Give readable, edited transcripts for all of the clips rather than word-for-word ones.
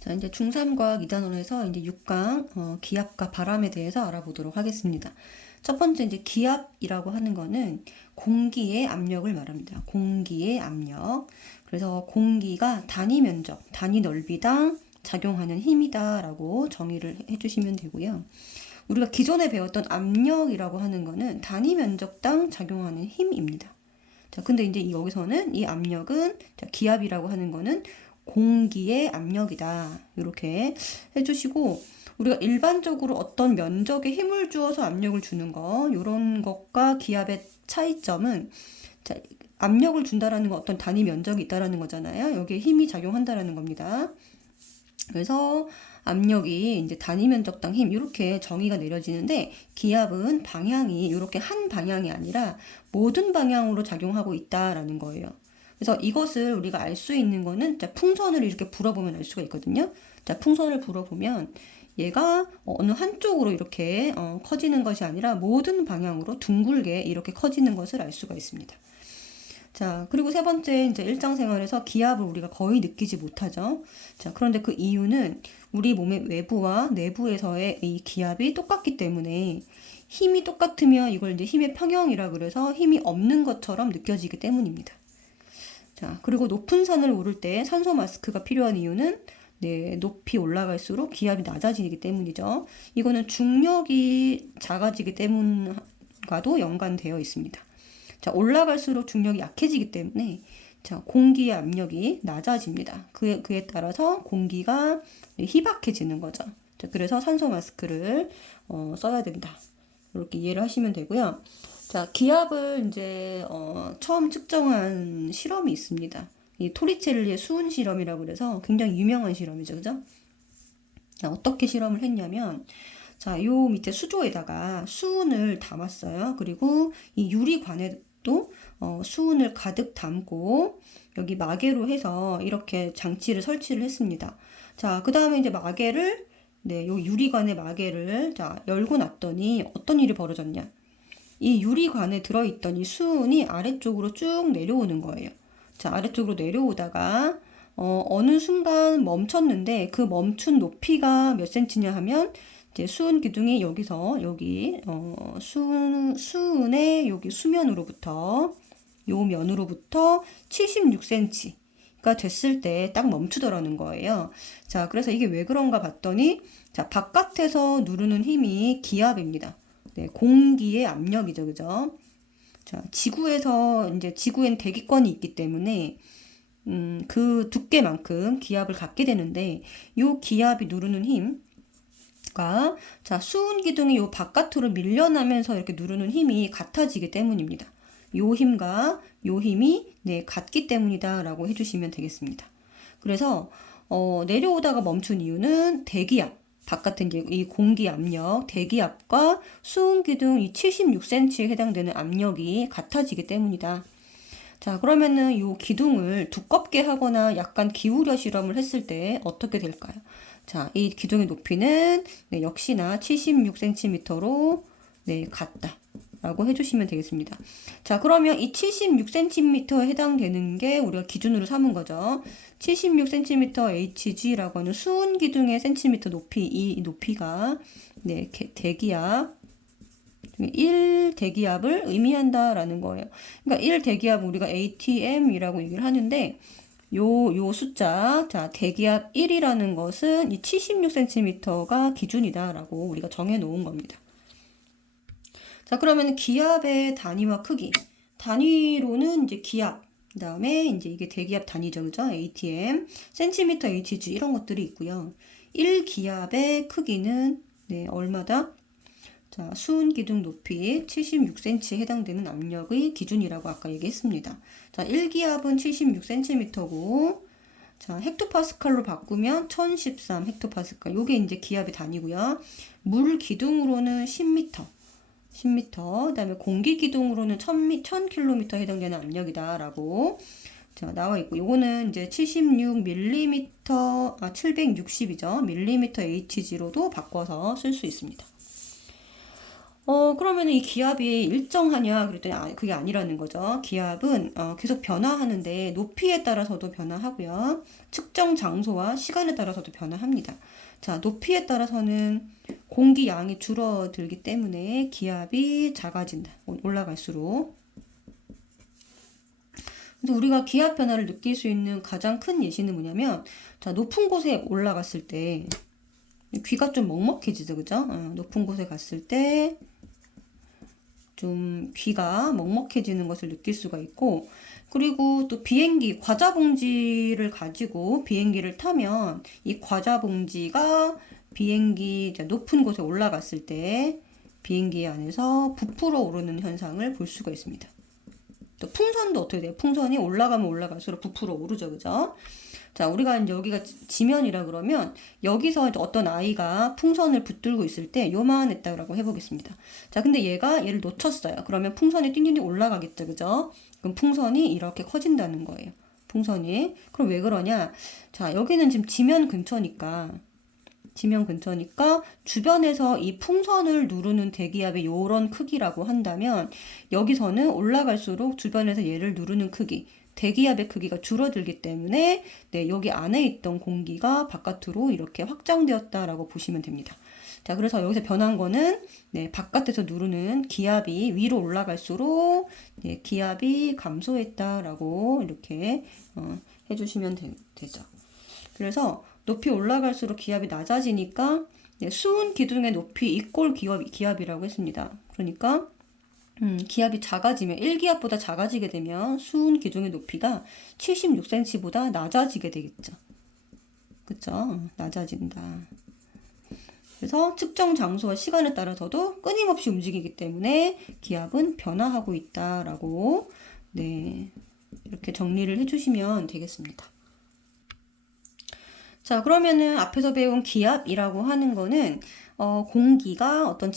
자, 이제 중3과학 2단원에서 이제 6강 기압과 바람에 대해서 알아보도록 하겠습니다. 첫 번째 이제 기압이라고 하는 거는 공기의 압력을 말합니다. 공기의 압력. 그래서 공기가 단위 면적, 단위 넓이당 작용하는 힘이다라고 정의를 해주시면 되고요. 우리가 기존에 배웠던 압력이라고 하는 거는 단위 면적당 작용하는 힘입니다. 자, 근데 이제 여기서는 이 압력은, 자, 기압이라고 하는 거는 공기의 압력이다. 이렇게 해주시고, 우리가 일반적으로 어떤 면적에 힘을 주어서 압력을 주는 거, 이런 것과 기압의 차이점은, 자, 압력을 준다라는 건 어떤 단위 면적이 있다라는 거잖아요. 여기에 힘이 작용한다라는 겁니다. 그래서 압력이 이제 단위 면적당 힘 이렇게 정의가 내려지는데, 기압은 방향이 이렇게 한 방향이 아니라 모든 방향으로 작용하고 있다라는 거예요. 그래서 이것을 우리가 알 수 있는 거는, 자, 풍선을 이렇게 불어보면 알 수가 있거든요. 자, 풍선을 불어보면 얘가 어느 한쪽으로 이렇게 커지는 것이 아니라 모든 방향으로 둥글게 이렇게 커지는 것을 알 수가 있습니다. 자, 그리고 세 번째, 이제 일상생활에서 기압을 우리가 거의 느끼지 못하죠. 자, 그런데 그 이유는 우리 몸의 외부와 내부에서의 이 기압이 똑같기 때문에, 힘이 똑같으면 이걸 이제 힘의 평형이라 그래서 힘이 없는 것처럼 느껴지기 때문입니다. 자, 그리고 높은 산을 오를 때 산소 마스크가 필요한 이유는, 네, 높이 올라갈수록 기압이 낮아지기 때문이죠. 이거는 중력이 작아지기 때문과도 연관되어 있습니다. 자, 올라갈수록 중력이 약해지기 때문에, 자, 공기의 압력이 낮아집니다. 그에 따라서 공기가 희박해지는 거죠. 자, 그래서 산소 마스크를 써야 된다. 이렇게 이해를 하시면 되고요. 자, 기압을 이제 처음 측정한 실험이 있습니다. 이 토리첼리의 수은 실험이라고 그래서 굉장히 유명한 실험이죠, 그죠? 자, 어떻게 실험을 했냐면, 자, 요 밑에 수조에다가 수은을 담았어요. 그리고 이 유리관에도 수은을 가득 담고 여기 마개로 해서 이렇게 장치를 설치를 했습니다. 자, 그 다음에 이제 마개를, 네, 요 유리관의 마개를, 자, 열고 놨더니 어떤 일이 벌어졌냐? 이 유리관에 들어있던 이 수은이 아래쪽으로 쭉 내려오는 거예요. 자, 아래쪽으로 내려오다가 어느 순간 멈췄는데, 그 멈춘 높이가 몇 센치냐 하면, 이제 수은 기둥이 여기서 여기 수은의 여기 수면으로부터 요 면으로부터 76cm가 됐을 때 딱 멈추더라는 거예요. 자, 그래서 이게 왜 그런가 봤더니, 자, 바깥에서 누르는 힘이 기압입니다. 네, 공기의 압력이죠, 그죠? 자, 지구에서 이제 지구엔 대기권이 있기 때문에 그 두께만큼 기압을 갖게 되는데, 요 기압이 누르는 힘과, 자, 수은 기둥이 요 바깥으로 밀려나면서 이렇게 누르는 힘이 같아지기 때문입니다. 요 힘과 요 힘이, 네, 같기 때문이다라고 해주시면 되겠습니다. 그래서 내려오다가 멈춘 이유는 대기압, 바깥에 이제 이 공기 압력, 대기압과 수은 기둥 이 76cm에 해당되는 압력이 같아지기 때문이다. 자, 그러면은 이 기둥을 두껍게 하거나 약간 기울여 실험을 했을 때 어떻게 될까요? 자, 이 기둥의 높이는, 네, 역시나 76cm로, 네, 같다. 라고 해주시면 되겠습니다. 자, 그러면 이 76cm에 해당되는 게 우리가 기준으로 삼은 거죠. 76cm HG라고 하는 수은 기둥의 센티미터 높이, 이 높이가, 네, 대기압, 1 대기압을 의미한다라는 거예요. 그러니까 1 대기압 우리가 ATM이라고 얘기를 하는데, 요 숫자, 자, 대기압 1이라는 것은 이 76cm가 기준이다라고 우리가 정해 놓은 겁니다. 자, 그러면 기압의 단위와 크기. 단위로는 이제 기압, 그 다음에 이제 이게 대기압 단위죠, 그죠? ATM, 센티미터 HG 이런 것들이 있고요. 1기압의 크기는, 네, 얼마다? 자, 수은 기둥 높이 76cm에 해당되는 압력의 기준이라고 아까 얘기했습니다. 자, 1기압은 76cm고, 자, 헥토파스칼로 바꾸면 1013 헥토파스칼. 요게 이제 기압의 단위고요. 물 기둥으로는 10m. 그다음에 공기 기둥으로는 1000km 해당되는 압력이다라고, 자, 나와 있고, 요거는 이제 76mm, 760이죠. 밀리미터 HG로도 바꿔서 쓸 수 있습니다. 그러면 이 기압이 일정하냐? 그랬더니 그게 아니라는 거죠. 기압은 계속 변화하는데 높이에 따라서도 변화하고요. 측정 장소와 시간에 따라서도 변화합니다. 자, 높이에 따라서는 공기 양이 줄어들기 때문에 기압이 작아진다. 올라갈수록. 근데 우리가 기압 변화를 느낄 수 있는 가장 큰 예시는 뭐냐면, 자, 높은 곳에 올라갔을 때 귀가 좀 먹먹해지죠, 그죠? 높은 곳에 갔을 때 좀 귀가 먹먹해지는 것을 느낄 수가 있고, 그리고 또 비행기 과자 봉지를 가지고 비행기를 타면 이 과자 봉지가 비행기 높은 곳에 올라갔을 때 비행기 안에서 부풀어 오르는 현상을 볼 수가 있습니다. 또 풍선도 어떻게 돼요? 풍선이 올라가면 올라갈수록 부풀어 오르죠, 그죠? 자, 우리가 이제 여기가 지면이라 그러면 여기서 이제 어떤 아이가 풍선을 붙들고 있을 때 요만했다고 해보겠습니다. 자, 근데 얘를 놓쳤어요. 그러면 풍선이 띵띵띵 올라가겠죠, 그죠? 그럼 풍선이 이렇게 커진다는 거예요. 풍선이. 그럼 왜 그러냐? 자, 여기는 지금 지면 근처니까 주변에서 이 풍선을 누르는 대기압의 요런 크기라고 한다면 여기서는 올라갈수록 주변에서 얘를 누르는 크기, 대기압의 크기가 줄어들기 때문에 여기 안에 있던 공기가 바깥으로 이렇게 확장되었다라고 보시면 됩니다. 자, 그래서 여기서 변한 거는 바깥에서 누르는 기압이 위로 올라갈수록 기압이 감소했다라고 이렇게 해주시면 되죠. 그래서 높이 올라갈수록 기압이 낮아지니까 수은 기둥의 높이 이꼴 기압이라고 했습니다. 그러니까 기압이 작아지면 1기압보다 작아지게 되면 수은 기둥의 높이가 76cm보다 낮아지게 되겠죠. 그쵸? 낮아진다. 그래서 측정 장소와 시간에 따라서도 끊임없이 움직이기 때문에 기압은 변화하고 있다라고 이렇게 정리를 해주시면 되겠습니다. 자, 그러면은 앞에서 배운 기압이라고 하는 거는 공기가 어떤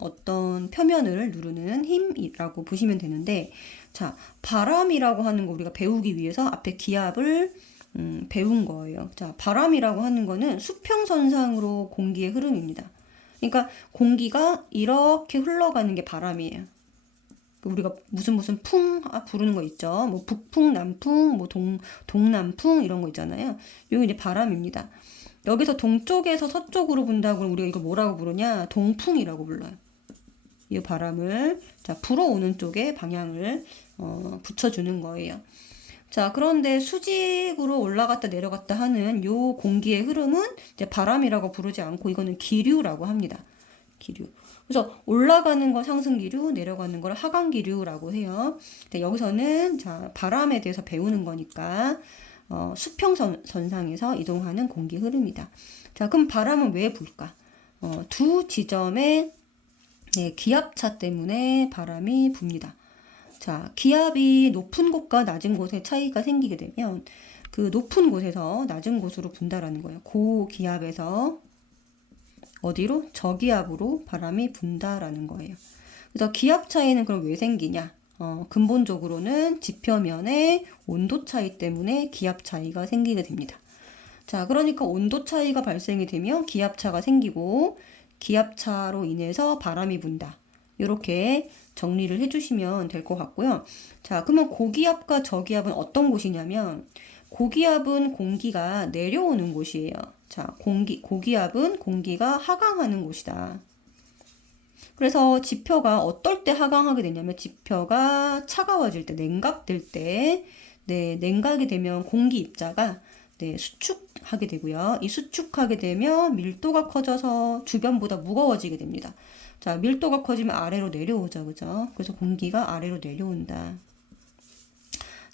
어떤 표면을 누르는 힘이라고 보시면 되는데, 자, 바람이라고 하는 거 우리가 배우기 위해서 앞에 기압을 배운 거예요. 자, 바람이라고 하는 거는 수평선상으로 공기의 흐름입니다. 그러니까 공기가 이렇게 흘러가는 게 바람이에요. 우리가 무슨 풍 부르는 거 있죠. 뭐 북풍, 남풍, 뭐 동남풍 이런 거 있잖아요. 이게 이제 바람입니다. 여기서 동쪽에서 서쪽으로 분다고 우리가 이거 뭐라고 부르냐? 동풍이라고 불러요. 이 바람을 불어오는 쪽에 방향을 붙여주는 거예요. 자, 그런데 수직으로 올라갔다 내려갔다 하는 요 공기의 흐름은 이제 바람이라고 부르지 않고 이거는 기류라고 합니다. 기류. 그래서 올라가는 거 상승기류, 내려가는 걸 하강기류라고 해요. 여기서는 바람에 대해서 배우는 거니까 수평선상에서 이동하는 공기 흐름이다. 자, 그럼 바람은 왜 불까? 두 지점의 기압차 때문에 바람이 붑니다. 자, 기압이 높은 곳과 낮은 곳에 차이가 생기게 되면 그 높은 곳에서 낮은 곳으로 분다라는 거예요. 고기압에서 어디로? 저기압으로 바람이 분다라는 거예요. 그래서 기압 차이는 그럼 왜 생기냐? 근본적으로는 지표면의 온도 차이 때문에 기압 차이가 생기게 됩니다. 자, 그러니까 온도 차이가 발생이 되면 기압 차가 생기고 기압 차로 인해서 바람이 분다. 이렇게 정리를 해주시면 될 것 같고요. 자, 그러면 고기압과 저기압은 어떤 곳이냐면 고기압은 공기가 내려오는 곳이에요. 자, 고기압은 공기가 하강하는 곳이다. 그래서 지표가 어떨 때 하강하게 되냐면 지표가 차가워질 때, 냉각될 때, 냉각이 되면 공기 입자가 수축하게 되고요. 이 수축하게 되면 밀도가 커져서 주변보다 무거워지게 됩니다. 자, 밀도가 커지면 아래로 내려오죠, 그죠? 그래서 공기가 아래로 내려온다.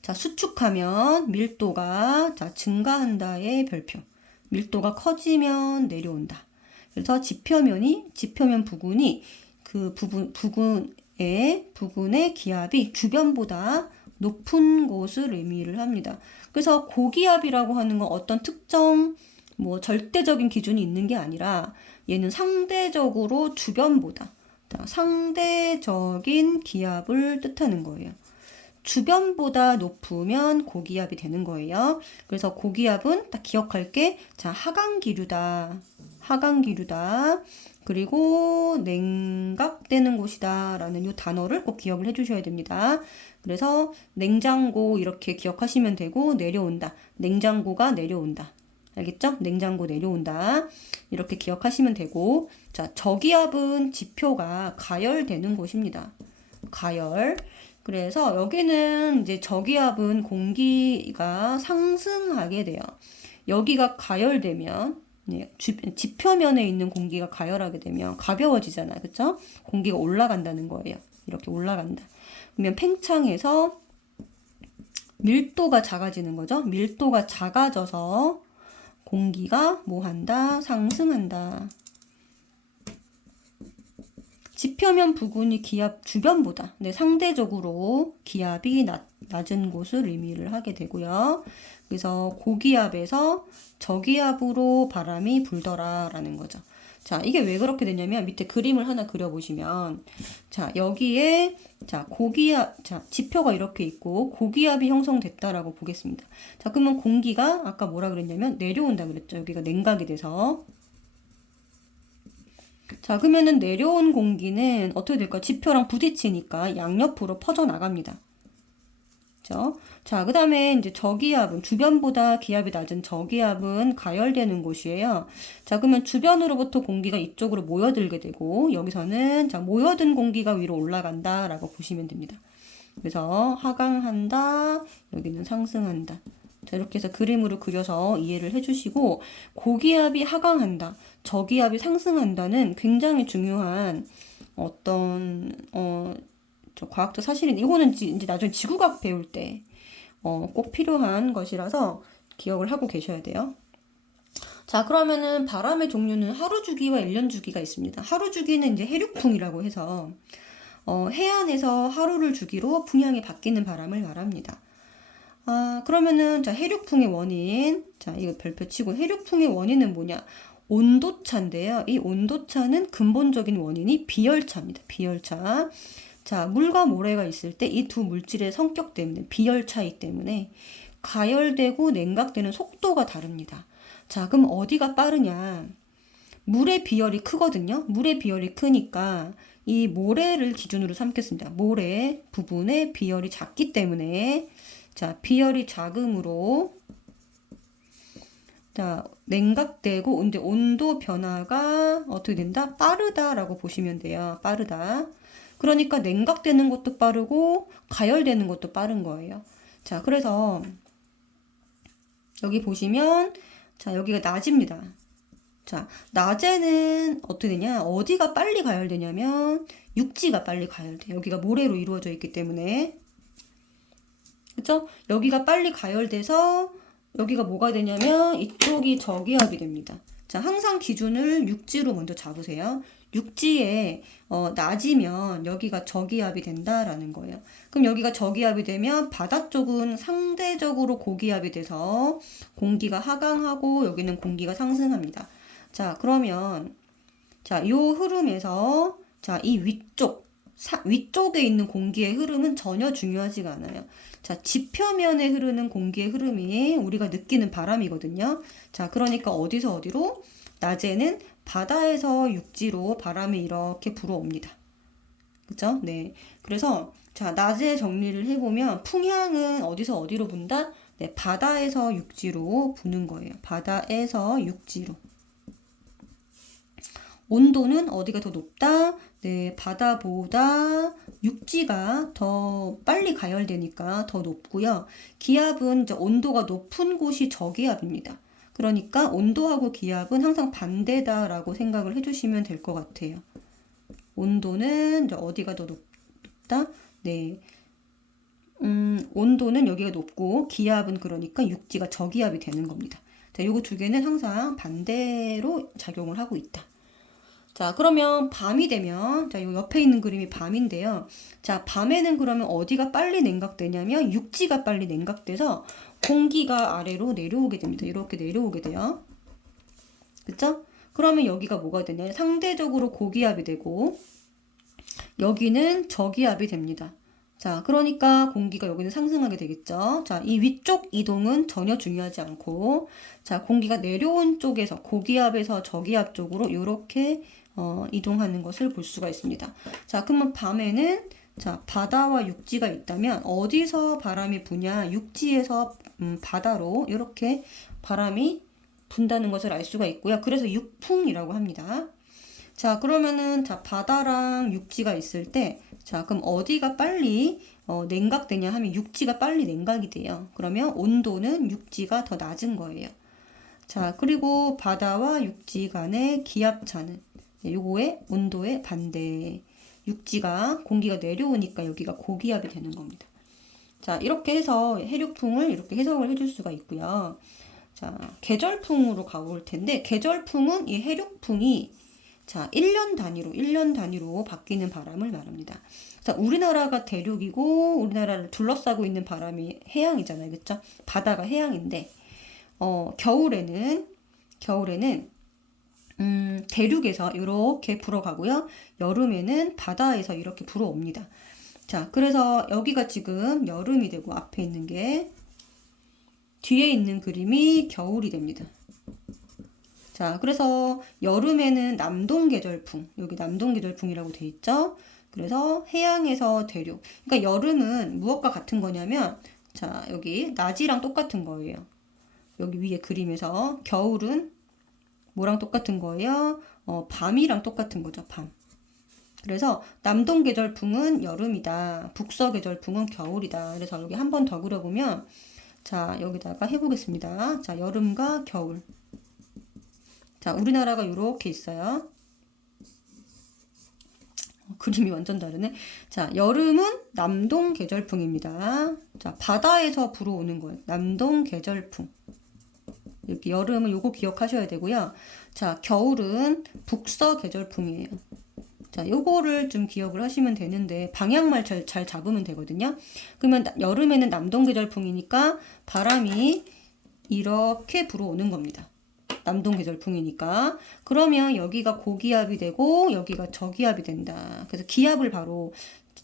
자, 수축하면 밀도가 증가한다의 별표. 밀도가 커지면 내려온다. 그래서 지표면 부근이 그 부근의 기압이 주변보다 높은 곳을 의미를 합니다. 그래서 고기압이라고 하는 건 어떤 특정 절대적인 기준이 있는 게 아니라 얘는 상대적으로 주변보다 상대적인 기압을 뜻하는 거예요. 주변보다 높으면 고기압이 되는 거예요. 그래서 고기압은 딱 기억할 게 하강기류다. 하강기류다. 그리고 냉각되는 곳이다 라는 이 단어를 꼭 기억을 해주셔야 됩니다. 그래서 냉장고 이렇게 기억하시면 되고, 내려온다. 냉장고가 내려온다. 알겠죠? 냉장고 내려온다. 이렇게 기억하시면 되고, 자, 저기압은 지표가 가열되는 곳입니다. 가열. 그래서 여기는 이제 저기압은 공기가 상승하게 돼요. 여기가 가열되면, 네, 지표면에 있는 공기가 가열하게 되면 가벼워지잖아요. 그쵸? 공기가 올라간다는 거예요. 이렇게 올라간다. 그러면 팽창해서 밀도가 작아지는 거죠. 밀도가 작아져서 공기가 뭐 한다? 상승한다. 지표면 부근이 기압 주변보다 상대적으로 기압이 낮은 곳을 의미를 하게 되고요. 그래서 고기압에서 저기압으로 바람이 불더라 라는 거죠. 자, 이게 왜 그렇게 되냐면 밑에 그림을 하나 그려보시면, 자, 여기에 자, 고기압, 자, 지표가 이렇게 있고 고기압이 형성됐다라고 보겠습니다. 자, 그러면 공기가 아까 뭐라 그랬냐면 내려온다 그랬죠. 여기가 냉각이 돼서. 자, 그러면은 내려온 공기는 어떻게 될까요? 지표랑 부딪히니까 양옆으로 퍼져나갑니다. 그죠? 자, 그 다음에 이제 저기압은, 주변보다 기압이 낮은 저기압은 가열되는 곳이에요. 자, 그러면 주변으로부터 공기가 이쪽으로 모여들게 되고, 여기서는 자, 모여든 공기가 위로 올라간다라고 보시면 됩니다. 그래서 하강한다, 여기는 상승한다. 자, 이렇게 해서 그림으로 그려서 이해를 해주시고, 고기압이 하강한다, 저기압이 상승한다는 굉장히 중요한 어떤 과학적 사실인데, 이거는 이제 나중에 지구과학 배울 때 꼭 필요한 것이라서 기억을 하고 계셔야 돼요. 자, 그러면은 바람의 종류는 하루 주기와 1년 주기가 있습니다. 하루 주기는 이제 해륙풍이라고 해서 해안에서 하루를 주기로 풍향이 바뀌는 바람을 말합니다. 아, 그러면은 자, 해륙풍의 원인, 자, 이거 별표 치고, 해륙풍의 원인은 뭐냐? 온도차인데요. 이 온도차는 근본적인 원인이 비열차입니다. 비열차. 자, 물과 모래가 있을 때 이 두 물질의 성격 때문에, 비열 차이 때문에 가열되고 냉각되는 속도가 다릅니다. 자, 그럼 어디가 빠르냐? 물의 비열이 크거든요. 물의 비열이 크니까 이 모래를 기준으로 삼겠습니다. 모래 부분의 비열이 작기 때문에, 자, 비열이 작음으로 자, 냉각되고, 근데 온도 변화가 어떻게 된다? 빠르다라고 보시면 돼요. 빠르다. 그러니까 냉각되는 것도 빠르고 가열되는 것도 빠른 거예요. 자, 그래서 여기 보시면, 자, 여기가 낮입니다. 자, 낮에는 어떻게 되냐? 어디가 빨리 가열되냐면 육지가 빨리 가열돼. 여기가 모래로 이루어져 있기 때문에. 그쵸? 여기가 빨리 가열돼서 여기가 뭐가 되냐면 이쪽이 저기압이 됩니다. 자, 항상 기준을 육지로 먼저 잡으세요. 육지에 낮이면 여기가 저기압이 된다라는 거예요. 그럼 여기가 저기압이 되면 바다 쪽은 상대적으로 고기압이 돼서 공기가 하강하고 여기는 공기가 상승합니다. 자, 그러면 자, 요 흐름에서 자, 이 위쪽에 있는 공기의 흐름은 전혀 중요하지가 않아요. 자, 지표면에 흐르는 공기의 흐름이 우리가 느끼는 바람이거든요. 자, 그러니까 어디서 어디로? 낮에는 바다에서 육지로 바람이 이렇게 불어옵니다. 그죠? 네. 그래서 자, 낮에 정리를 해보면 풍향은 어디서 어디로 분다? 네, 바다에서 육지로 부는 거예요. 바다에서 육지로. 온도는 어디가 더 높다? 네, 바다보다 육지가 더 빨리 가열되니까 더 높고요. 기압은 이제 온도가 높은 곳이 저기압입니다. 그러니까 온도하고 기압은 항상 반대다라고 생각을 해주시면 될 것 같아요. 온도는 이제 어디가 더 높다? 네. 온도는 여기가 높고 기압은 그러니까 육지가 저기압이 되는 겁니다. 자, 요거 두 개는 항상 반대로 작용을 하고 있다. 자, 그러면 밤이 되면, 자, 요 옆에 있는 그림이 밤인데요. 자, 밤에는 그러면 어디가 빨리 냉각되냐면 육지가 빨리 냉각돼서 공기가 아래로 내려오게 됩니다. 이렇게 내려오게 돼요. 그쵸? 그러면 여기가 뭐가 되냐? 상대적으로 고기압이 되고 여기는 저기압이 됩니다. 자, 그러니까 공기가 여기는 상승하게 되겠죠. 자, 이 위쪽 이동은 전혀 중요하지 않고, 자, 공기가 내려온 쪽에서 고기압에서 저기압 쪽으로 이렇게 이동하는 것을 볼 수가 있습니다. 자, 그러면 밤에는 자, 바다와 육지가 있다면 어디서 바람이 부냐? 육지에서 바다로 이렇게 바람이 분다는 것을 알 수가 있고요. 그래서 육풍이라고 합니다. 자, 그러면은 자, 바다랑 육지가 있을 때 자, 그럼 어디가 빨리 냉각되냐 하면 육지가 빨리 냉각이 돼요. 그러면 온도는 육지가 더 낮은 거예요. 자, 그리고 바다와 육지 간의 기압차는 요거의 온도의 반대. 육지가 공기가 내려오니까 여기가 고기압이 되는 겁니다. 자, 이렇게 해서 해륙풍을 이렇게 해석을 해줄 수가 있고요. 자, 계절풍으로 가볼 텐데 계절풍은 이 해륙풍이 자, 1년 단위로 바뀌는 바람을 말합니다. 자, 우리나라가 대륙이고 우리나라를 둘러싸고 있는 바람이 해양이잖아요. 그렇죠? 바다가 해양인데 겨울에는 대륙에서 이렇게 불어가고요. 여름에는 바다에서 이렇게 불어옵니다. 자, 그래서 여기가 지금 여름이 되고 앞에 있는 게 뒤에 있는 그림이 겨울이 됩니다. 자, 그래서 여름에는 남동계절풍, 여기 남동계절풍이라고 돼 있죠. 그래서 해양에서 대륙. 그러니까 여름은 무엇과 같은 거냐면, 자, 여기 낮이랑 똑같은 거예요. 여기 위에 그림에서 겨울은 뭐랑 똑같은 거예요? 밤이랑 똑같은 거죠, 밤. 그래서 남동계절풍은 여름이다. 북서계절풍은 겨울이다. 그래서 여기 한 번 더 그려보면, 자, 여기다가 해보겠습니다. 자, 여름과 겨울. 자, 우리나라가 이렇게 있어요. 그림이 완전 다르네. 자, 여름은 남동 계절풍입니다. 자, 바다에서 불어오는 거예요. 남동 계절풍. 이렇게 여름은 요거 기억하셔야 되고요. 자, 겨울은 북서 계절풍이에요. 자, 요거를 좀 기억을 하시면 되는데 방향만 잘 잡으면 되거든요. 그러면 여름에는 남동 계절풍이니까 바람이 이렇게 불어오는 겁니다. 남동 계절풍이니까. 그러면 여기가 고기압이 되고 여기가 저기압이 된다. 그래서 기압을 바로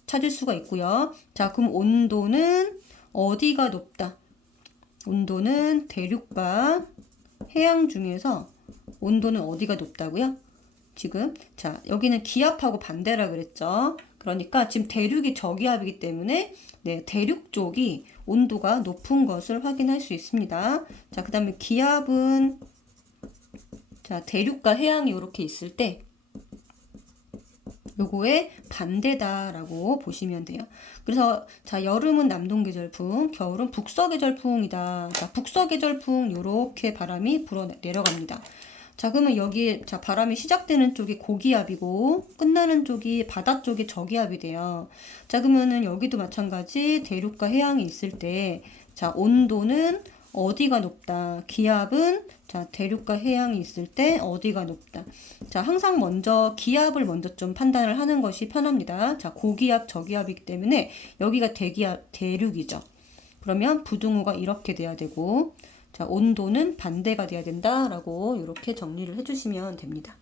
찾을 수가 있고요. 자, 그럼 온도는 어디가 높다? 온도는 대륙과 해양 중에서 온도는 어디가 높다고요? 지금 자, 여기는 기압하고 반대라 그랬죠. 그러니까 지금 대륙이 저기압이기 때문에 네, 대륙 쪽이 온도가 높은 것을 확인할 수 있습니다. 자, 그 다음에 기압은 자, 대륙과 해양이 이렇게 있을 때 요거의 반대다라고 보시면 돼요. 그래서 자, 여름은 남동계절풍, 겨울은 북서계절풍이다. 자, 북서계절풍 요렇게 바람이 불어 내려갑니다. 자, 그러면 여기 자, 바람이 시작되는 쪽이 고기압이고 끝나는 쪽이 바다 쪽이 저기압이 돼요. 자, 그러면은 여기도 마찬가지 대륙과 해양이 있을 때 자, 온도는 어디가 높다. 기압은 자, 대륙과 해양이 있을 때 어디가 높다. 자, 항상 먼저 기압을 먼저 좀 판단을 하는 것이 편합니다. 자, 고기압, 저기압이기 때문에 여기가 대륙이죠. 그러면 부등호가 이렇게 돼야 되고 자, 온도는 반대가 돼야 된다라고 이렇게 정리를 해주시면 됩니다.